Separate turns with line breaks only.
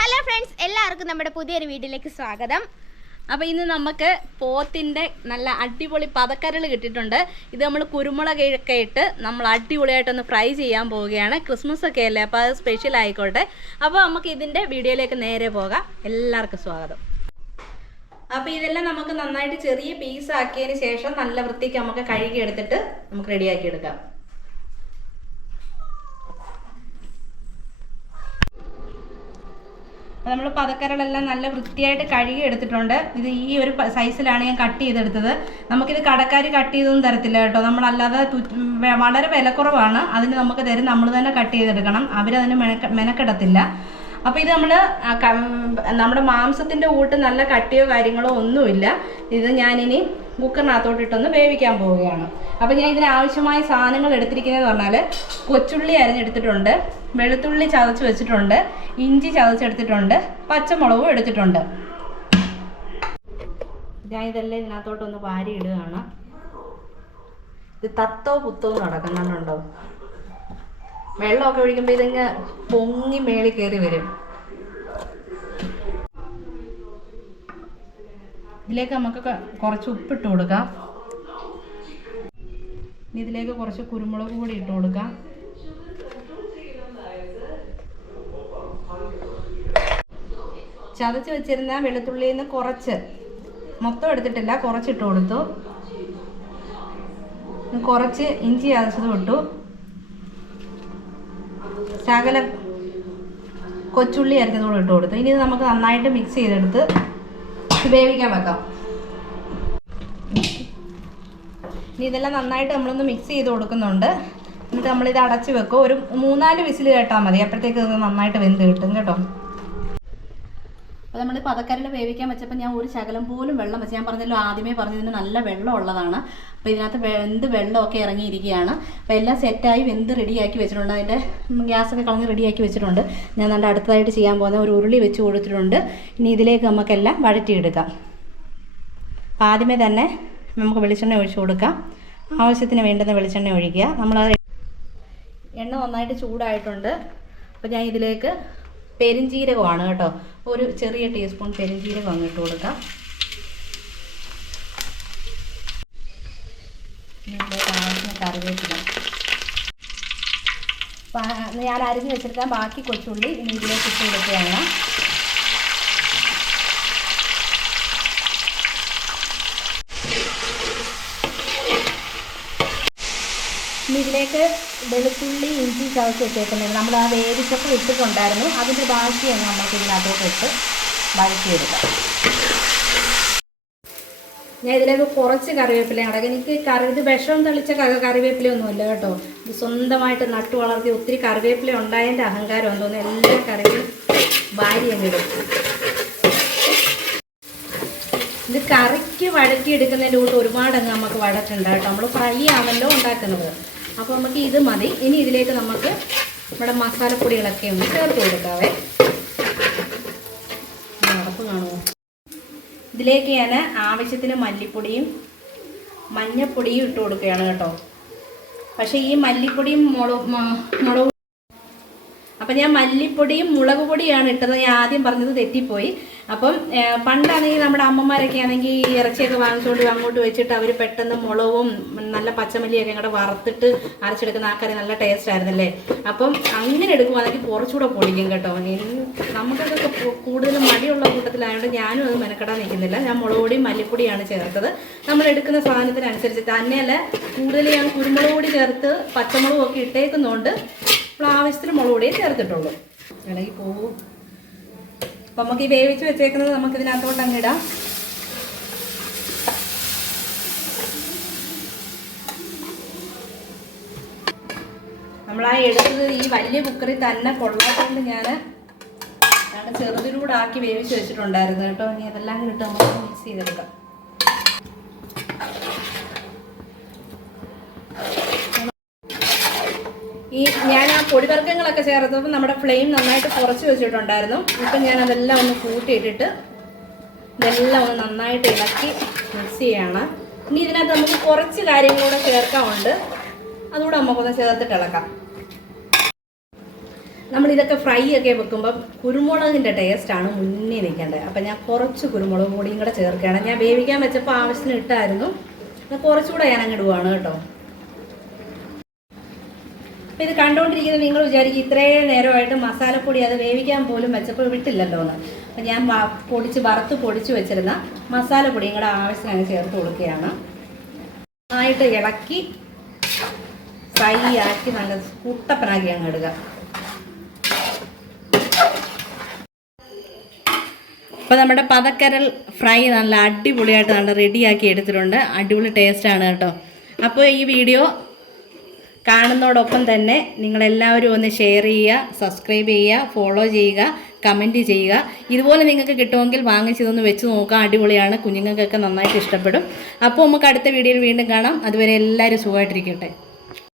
Hello friends എല്ലാവർക്കും നമ്മുടെ പുതിയൊരു വീഡിയോയിലേക്ക് സ്വാഗതം.
അപ്പോൾ ഇന്ന് നമുക്ക് പോത്തിന്റെ നല്ല അടിപൊളി പതക്കരൾ കിട്ടിയിട്ടുണ്ട്. ഇത് നമ്മൾ കുരുമുളകൊക്കെ ഇട്ട് നമ്മൾ അടിപൊളിയായിട്ടൊന്ന് ഫ്രൈ ചെയ്യാൻ പോവുകയാണ്. ക്രിസ്മസ് ഒക്കെ അല്ലേ? അപ്പോൾ അത് സ്പെഷ്യൽ ആയിക്കോട്ടെ. അപ്പോൾ നമുക്ക് ഇതിന്റെ വീഡിയോയിലേക്ക് നേരെ പോകാം. എല്ലാവർക്കും സ്വാഗതം. അപ്പോൾ ഇതെല്ലാം നമുക്ക് നന്നായിട്ട് ചെറിയ പീസ് ആക്കിയതിന് ശേഷം നല്ല വൃത്തിക്ക് നമുക്ക് കഴുകി എടുത്തിട്ട് നമുക്ക് റെഡിയാക്കി എടുക്കാം. നമ്മൾ പതക്കരളെല്ലാം നല്ല വൃത്തിയായിട്ട് കഴുകി എടുത്തിട്ടുണ്ട്. ഇത് ഈ ഒരു സൈസിലാണ് ഞാൻ കട്ട് ചെയ്തെടുത്തത്. നമുക്കിത് കടക്കാർ കട്ട് ചെയ്തൊന്നും തരത്തില്ല കേട്ടോ. നമ്മളല്ലാതെ വളരെ വിലക്കുറവാണ്. അതിന് നമുക്ക് തരും. നമ്മൾ തന്നെ കട്ട് ചെയ്തെടുക്കണം. അവരതിന് മെനക്ക മെനക്കെടത്തില്ല. അപ്പോൾ ഇത് നമ്മൾ നമ്മുടെ മാംസത്തിന്റെ കൂട്ട് നല്ല കട്ടിയോ കാര്യങ്ങളോ ഒന്നുമില്ല. ഇത് ഞാനിനി കുക്കറിനകത്തോട്ടിട്ടൊന്ന് വേവിക്കാൻ പോവുകയാണ്. അപ്പോൾ ഞാൻ ഇതിന് ആവശ്യമായ സാധനങ്ങൾ എടുത്തിരിക്കുന്നതെന്ന് പറഞ്ഞാൽ കൊച്ചുള്ളി അരിഞ്ഞെടുത്തിട്ടുണ്ട് വെളുത്തുള്ളി ചതച്ച് വെച്ചിട്ടുണ്ട് ഇഞ്ചി ചതച്ചെടുത്തിട്ടുണ്ട് പച്ചമുളകും എടുത്തിട്ടുണ്ട്. ഞാൻ ഇതെല്ലാം ഇതിനകത്തോട്ടൊന്ന് വാരി ഇടുകയാണ്. ഇത് തത്തോ പുത്തോ നടക്കുന്നുണ്ടോ? വെള്ളമൊക്കെ ഒഴിക്കുമ്പോൾ ഇതിങ്ങ് പൊങ്ങി മേളിൽ കയറി വരും. ഇതിലേക്ക് നമുക്ക് കുറച്ച് ഉപ്പിട്ട് കൊടുക്കാം. ഇനി ഇതിലേക്ക് കുറച്ച് കുരുമുളക് കൂടി ഇട്ട് കൊടുക്കാം. ചതച്ച് വെച്ചിരുന്ന വെളുത്തുള്ളിയിൽ നിന്ന് കുറച്ച്. മൊത്തം എടുത്തിട്ടില്ല കുറച്ചിട്ട് കൊടുത്തു. കുറച്ച് ഇഞ്ചി ചതച്ചതും ഇട്ടു. ശകലം കൊച്ചുള്ളി അരിഞ്ഞതുകൂടെ ഇട്ട് കൊടുത്തു. ഇനി ഇത് നമുക്ക് നന്നായിട്ട് മിക്സ് ചെയ്തെടുത്ത് വേവിക്കാൻ വെക്കാം. ഇനി ഇതെല്ലാം നന്നായിട്ട് നമ്മളൊന്ന് മിക്സ് ചെയ്ത് കൊടുക്കുന്നുണ്ട്. എന്നിട്ട് നമ്മളിത് അടച്ച് വെക്കും. ഒരു മൂന്നാൽ വിസിൽ കേട്ടാൽ മതി. അപ്പോഴത്തേക്ക് ഇത് നന്നായിട്ട് വെന്ത് കിട്ടും കേട്ടോ. അപ്പോൾ നമ്മൾ പതക്കരൽ വേവിക്കാൻ വെച്ചപ്പോൾ ഞാൻ ഒരു ശകലം പോലും വെള്ളം വെച്ച് ഞാൻ പറഞ്ഞല്ലോ ആദ്യമേ പറഞ്ഞു പറഞ്ഞതിന് നല്ല വെള്ളം ഉള്ളതാണ്. അപ്പോൾ ഇതിനകത്ത് വെന്ത് വെള്ളമൊക്കെ ഇറങ്ങിയിരിക്കുകയാണ്. അപ്പോൾ എല്ലാം സെറ്റായി വെന്ത് റെഡിയാക്കി വെച്ചിട്ടുണ്ട്. അതിന്റെ ഗ്യാസൊക്കെ കളഞ്ഞ് റെഡിയാക്കി വെച്ചിട്ടുണ്ട്. ഞാൻ നമ്മുടെ അടുത്തതായിട്ട് ചെയ്യാൻ പോകുന്ന ഒരു ഉരുളി വെച്ച് കൊടുത്തിട്ടുണ്ട്. ഇനി ഇതിലേക്ക് നമുക്കെല്ലാം വഴറ്റിയെടുക്കാം. അപ്പോൾ ആദ്യമേ തന്നെ നമുക്ക് വെളിച്ചെണ്ണ ഒഴിച്ച് കൊടുക്കാം. ആവശ്യത്തിന് വേണ്ടുന്ന വെളിച്ചെണ്ണ ഒഴിക്കുക. നമ്മൾ എണ്ണ നന്നായിട്ട് ചൂടായിട്ടുണ്ട്. അപ്പോൾ ഞാൻ ഇതിലേക്ക് പെരിഞ്ജീരകമാണ് കേട്ടോ. ഒരു ചെറിയ ടീസ്പൂൺ പെരിഞ്ജീരകം അങ്ങ് ഇട്ട് കൊടുക്കാം. കറിവേപ്പില. ഞാൻ അരിഞ്ഞ് വെച്ചിട്ട് ബാക്കി കൊച്ചുള്ളി ഇനി ഇതിലേക്ക് ഇട്ട് കൊടുക്കുകയാണ്. ഇതിലേക്ക് വെളുത്തുള്ളി ഇഞ്ചി ചതച്ച് വെച്ചേക്കുന്നത് നമ്മൾ ആ വേവിച്ചപ്പോൾ ഇട്ടിട്ടുണ്ടായിരുന്നു. അതിന്റെ ബാക്കിയാണ് നമുക്ക് ഇതിനകത്തോട്ട് ഇട്ട് വഴറ്റിയെടുക്കാം ഞാൻ ഇതിലേക്ക് കുറച്ച് കറിവേപ്പില അടക്കം എനിക്ക് കറി ഇത് വിഷം തെളിച്ച കറിവേപ്പിലയൊന്നുമില്ല കേട്ടോ. ഇത് സ്വന്തമായിട്ട് നട്ടു വളർത്തി ഒത്തിരി കറിവേപ്പില ഉണ്ടായതിന്റെ അഹങ്കാരം തോന്നുന്നു എല്ലാ കറിയും ഭാര്യ ഇത് കറിക്ക് വഴറ്റി എടുക്കുന്നതിന്റെ കൂട്ട് ഒരുപാട് അങ്ങ് നമുക്ക് വഴക്കുണ്ട് കേട്ടോ. നമ്മൾ ഫ്രൈ ആണല്ലോ ഉണ്ടാക്കുന്നത്. അപ്പോൾ നമുക്ക് ഇത് മതി. ഇനി ഇതിലേക്ക് നമുക്ക് നമ്മുടെ മസാലപ്പൊടികളൊക്കെ ഒന്ന് ചേർത്ത് കൊടുക്കാവേ. ഉറപ്പ് കാണുമോ? ഇതിലേക്ക് ഞാൻ ആവശ്യത്തിന് മല്ലിപ്പൊടിയും മഞ്ഞപ്പൊടിയും ഇട്ട് കൊടുക്കുകയാണ് കേട്ടോ. പക്ഷേ ഈ മല്ലിപ്പൊടിയും മുളക് മുളക് അപ്പം ഞാൻ മല്ലിപ്പൊടിയും മുളക് പൊടിയാണ് ഇട്ടത്. ഞാൻ ആദ്യം പറഞ്ഞത് തെറ്റിപ്പോയി. അപ്പം പണ്ടാണെങ്കിൽ നമ്മുടെ അമ്മമാരൊക്കെ ആണെങ്കിൽ ഈ ഇറച്ചിയൊക്കെ വാങ്ങിച്ചുകൊണ്ട് അങ്ങോട്ട് വെച്ചിട്ട് അവർ പെട്ടെന്ന് മുളകും നല്ല പച്ചമല്ലിയൊക്കെ കൂടെ വറുത്തിട്ട് അരച്ചെടുക്കുന്ന ആ നല്ല ടേസ്റ്റ് ആയിരുന്നല്ലേ? അപ്പം അങ്ങനെ എടുക്കുവാണെങ്കിൽ കുറച്ചുകൂടെ പൊടിക്കും കേട്ടോ. നമുക്കൊക്കെ കൂടുതൽ മടിയുള്ള കൂട്ടത്തിലായതുകൊണ്ട് ഞാനും അത് മെനക്കെടാൻ നിൽക്കുന്നില്ല. ഞാൻ മുളക് പൊടിയും മല്ലിപ്പൊടിയാണ് ചേർത്തത്. നമ്മൾ എടുക്കുന്ന സാധനത്തിനനുസരിച്ച് തന്നെയല്ല കൂടുതൽ ഞാൻ കുരുമുളക് പൊടി ചേർത്ത് പച്ചമുളകും ഒക്കെ ഇട്ടേക്കുന്നതുകൊണ്ട് നമ്മൾ ആവശ്യത്തിന് മുളക് പൊടിയേ ചേർത്തിട്ടുള്ളൂ. ഇളകി പോവും. അപ്പം നമുക്ക് ഈ വേവിച്ച് വെച്ചേക്കുന്നത് നമുക്ക് ഇതിനകത്തോട്ട് അങ്ങ് ഇടാം. നമ്മൾ ആ എടുത്തത് ഈ വലിയ കുക്കറിൽ തന്നെ കൊള്ളാത്തതുകൊണ്ട് ഞാൻ ഞാൻ ചെറുതിലൂടെ ആക്കി വേവിച്ച് വെച്ചിട്ടുണ്ടായിരുന്നു കേട്ടോ. ഇനി അതെല്ലാം കൂടി നമുക്ക് മിക്സ് ചെയ്തെടുക്കാം. ഈ ഞാൻ പൊടിവർഗങ്ങളൊക്കെ ചേർത്തപ്പോൾ നമ്മുടെ ഫ്ലെയിം നന്നായിട്ട് കുറച്ച് വെച്ചിട്ടുണ്ടായിരുന്നു. ഇപ്പം ഞാൻ അതെല്ലാം ഒന്ന് കൂട്ടിയിട്ടിട്ട് ഇതെല്ലാം ഒന്ന് നന്നായിട്ട് ഇളക്കി മിക്സ് ചെയ്യണം. ഇനി ഇതിനകത്ത് നമുക്ക് കുറച്ച് കാര്യങ്ങളൂടെ ചേർക്കാനുണ്ട്. അതുകൂടെ നമുക്കൊന്ന് ചേർത്തിട്ട് ഇളക്കാം. നമ്മളിതൊക്കെ ഫ്രൈ ഒക്കെ വെക്കുമ്പോൾ കുരുമുളകിന്റെ ടേസ്റ്റാണ് മുന്നേ നിൽക്കേണ്ടത്. അപ്പം ഞാൻ കുറച്ച് കുരുമുളക് പൊടിയും കൂടെ ചേർക്കുകയാണ്. ഞാൻ വേവിക്കാൻ വെച്ചപ്പോൾ ആവശ്യത്തിന് ഇട്ടായിരുന്നു. കുറച്ചുകൂടെ ഞാൻ കേട്ടോ. അപ്പം ഇത് കണ്ടുകൊണ്ടിരിക്കുന്നത് നിങ്ങൾ വിചാരിക്കും ഇത്രയും നേരമായിട്ട് മസാലപ്പൊടി അത് വേവിക്കാൻ പോലും വെച്ചപ്പോൾ വിട്ടില്ലല്ലോ എന്ന്. അപ്പം ഞാൻ പൊടിച്ച് വറുത്ത് പൊടിച്ച് വെച്ചിരുന്ന മസാലപ്പൊടിയും കൂടെ ആവശ്യത്തിന് ചേർത്ത് കൊടുക്കുകയാണ്. നന്നായിട്ട് ഇളക്കി ഫ്രൈ ആക്കി നല്ല കുട്ടപ്പനാക്കി അങ്ങ് ഇടുക. അപ്പോൾ നമ്മുടെ പതക്കരൽ ഫ്രൈ നല്ല അടിപൊളിയായിട്ട് നല്ല റെഡിയാക്കി എടുത്തിട്ടുണ്ട്. അടിപൊളി ടേസ്റ്റാണ് കേട്ടോ. അപ്പോൾ ഈ വീഡിയോ കാണുന്നതോടൊപ്പം തന്നെ നിങ്ങളെല്ലാവരും ഒന്ന് ഷെയർ ചെയ്യുക സബ്സ്ക്രൈബ് ചെയ്യുക ഫോളോ ചെയ്യുക കമന്റ് ചെയ്യുക. ഇതുപോലെ നിങ്ങൾക്ക് കിട്ടുമെങ്കിൽ വാങ്ങിച്ചതൊന്ന് വെച്ച് നോക്കാം അടിപൊളിയാണ്. കുഞ്ഞുങ്ങൾക്കൊക്കെ നന്നായിട്ട് ഇഷ്ടപ്പെടും. അപ്പോൾ നമുക്ക് അടുത്ത വീഡിയോയിൽ വീണ്ടും കാണാം. അതുവരെ എല്ലാവരും സുഖമായിട്ടിരിക്കട്ടെ.